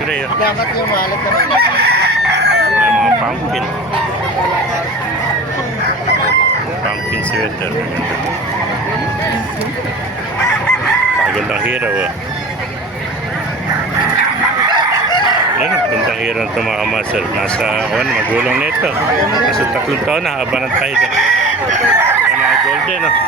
gray. Oh. Dapat yung malat na rin. May mga pumpkin. Pumpkin sweater. Magandang hiraw. Oh. Ayan, magandang hiraw ito mga kamasal. Nasa, magulang nito. Nasa 3 taon na, habanan tayo. Mga golden. Oh.